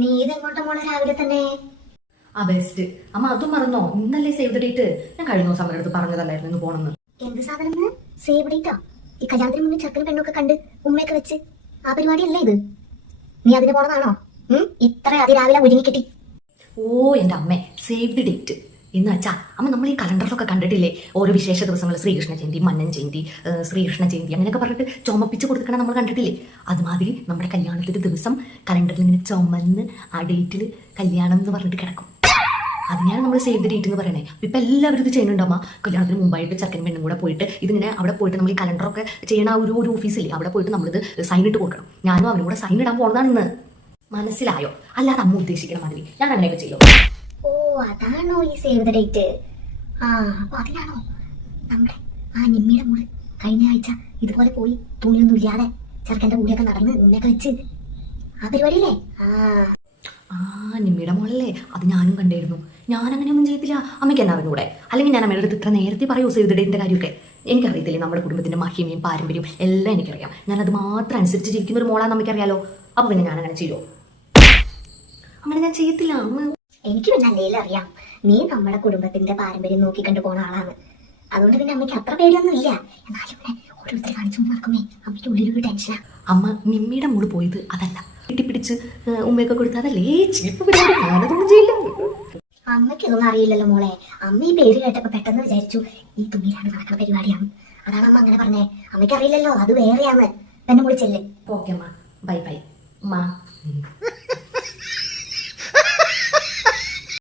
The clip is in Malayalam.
നീ ഇതെങ്ങോട്ടാ മോളെ രാവിലെ തന്നെ? ആ ബെസ്റ്റ് അമ്മ അതും മറന്നോ? ഇന്നല്ലേ സേവ് ദ ഡേറ്റ്. ഞാൻ കഴിഞ്ഞ ദിവസം അമ്മയുടെ അടുത്ത് പറഞ്ഞതല്ലായിരുന്നു ഇന്ന് പോണെന്ന്. എന്ത് സാധനം? Save data? ഈ കല്യാണത്തിന് മുന്നേ ചെറുക്കനും പെണ്ണൊക്കെ കണ്ട് ഉമ്മയൊക്കെ വെച്ച് ആ പരിപാടിയല്ലേ ഇത്? നീ അതിന് പോണതാണോ? ഇത്ര അതിരാവിലെ ഒരുങ്ങിക്കിട്ടി? ഓ എന്റെ അമ്മേ, സേവ് ദി ഡേറ്റ് എന്ന് വെച്ചാ അമ്മ നമ്മൾ ഈ കലണ്ടറിലൊക്കെ കണ്ടിട്ടില്ലേ ഓരോ വിശേഷ ദിവസങ്ങൾ, ശ്രീകൃഷ്ണ ജയന്തി, മന്നൻ ജയന്തി, ശ്രീകൃഷ്ണ ജയന്തി അങ്ങനെയൊക്കെ പറഞ്ഞിട്ട് ചുമപ്പിച്ച് കൊടുക്കണം നമ്മൾ കണ്ടിട്ടില്ലേ? അതുമാതിരി നമ്മുടെ കല്യാണത്തിന്റെ ദിവസം കലണ്ടറിൽ ഇങ്ങനെ ചുമന്ന് ആ ഡേറ്റിൽ കല്യാണം എന്ന് പറഞ്ഞിട്ട് കിടക്കും. അതിനാണ് നമ്മൾ സേവ് ദി ഡേറ്റ് എന്ന് പറയണേ. ഇപ്പം എല്ലാവരും ഇത് ചെയ്യുന്നുണ്ടമ്മ. കല്യാണത്തിന് മുമ്പായിട്ട് ചെറുക്കൻ പെണ്ണും കൂടെ പോയിട്ട് ഇതിങ്ങനെ അവിടെ പോയിട്ട് നമ്മൾ ഈ കലണ്ടറൊക്കെ ചെയ്യണ ആ ഒരു ഓഫീസില്ലേ, അവിടെ പോയിട്ട് നമ്മളിത് സൈൻ ഇട്ട് കൊടുക്കണം. ഞാനും അവനും കൂടെ സൈൻ ഇടാൻ പോകുന്നതാണ് ഇന്ന്. മനസ്സിലായോ? അല്ലാതെ അമ്മ ഉദ്ദേശിക്കണ മാതിരി ഞാൻ അങ്ങനെയൊക്കെ ചെയ്യും. ഓ അതാണോ ഈ സേവ് ദ ഡേറ്റ്? ആ അപ്പൊ അതിനാണോ നമ്മുടെ ആ നിമ്മിയുടെ മോള് കഴിഞ്ഞ ആഴ്ച ഇതുപോലെ പോയി തുണിയൊന്നും ഇല്ലാതെ ചെറുക്കൻ്റെ കൂടെയൊക്കെ നടന്ന് ഉമ്മയൊക്കെ വെച്ച് ആ പരിപാടിയില്ലേ? ആ നിമ്മിയുടെ മോളല്ലേ, അത് ഞാനും കണ്ടായിരുന്നു. ഞാൻ അങ്ങനെയൊന്നും ചെയ്തില്ല. അമ്മയ്ക്ക് എന്നാ അവനൂടെ? അല്ലെങ്കിൽ ഞാൻ അമ്മയുടെ അടുത്ത് ഇത്ര നേരത്തെ പറയൂ സേവ് ദ ഡേറ്റിന്റെ കാര്യമൊക്കെ? എനിക്കറിയത്തില്ലേ നമ്മുടെ കുടുംബത്തിന്റെ മഹിമയും പാരമ്പര്യവും എല്ലാം എനിക്കറിയാം. ഞാനത് മാത്രം അനുസരിച്ച് ജീവിക്കുന്ന ഒരു മോളാന്ന് നമുക്കറിയാലോ. അപ്പൊ പിന്നെ ഞാൻ അങ്ങനെ ചെയ്യുമോ? അങ്ങനെ ഞാൻ ചെയ്യത്തില്ല. എനിക്ക് പിന്നെ അല്ലേലും അറിയാം നീ നമ്മുടെ കുടുംബത്തിന്റെ പാരമ്പര്യം നോക്കിക്കണ്ടു പോണ ആളാണ്. അതുകൊണ്ട് പിന്നെ അമ്മയ്ക്ക് അത്ര പേടിയൊന്നും ഇല്ല. എന്നാലും ഓരോരുത്തർ കാണിച്ചു നടക്കുമേ അമ്മയ്ക്ക് ഉള്ളിലൊരു ടെൻഷനാ. അമ്മ നിമ്മിയുടെ മോള് പോയത് അതല്ല, കെട്ടിപ്പിടിച്ച് ഉമ്മയൊക്കെ കൊടുത്ത് അതല്ലേ ചീപ്പ് പരിപാടി. ഞാനതൊന്നും ചെയ്യില്ല. അമ്മയ്ക്ക് ഇതൊന്നും അറിയില്ലല്ലോ മോളെ. അമ്മ ഈ പേര് കേട്ടപ്പോ പെട്ടെന്ന് വിചാരിച്ചു ഈ തുണിയിലാണ് നടക്കുന്ന പരിപാടിയാണ്. അതാണ് അമ്മ അങ്ങനെ പറഞ്ഞേ. അമ്മയ്ക്ക് അറിയില്ലല്ലോ അത് വേറെയാണ്. എന്നെ വിളിച്ചല്ലേ. ഓക്കെ അമ്മ, ബൈ ബൈ അമ്മ.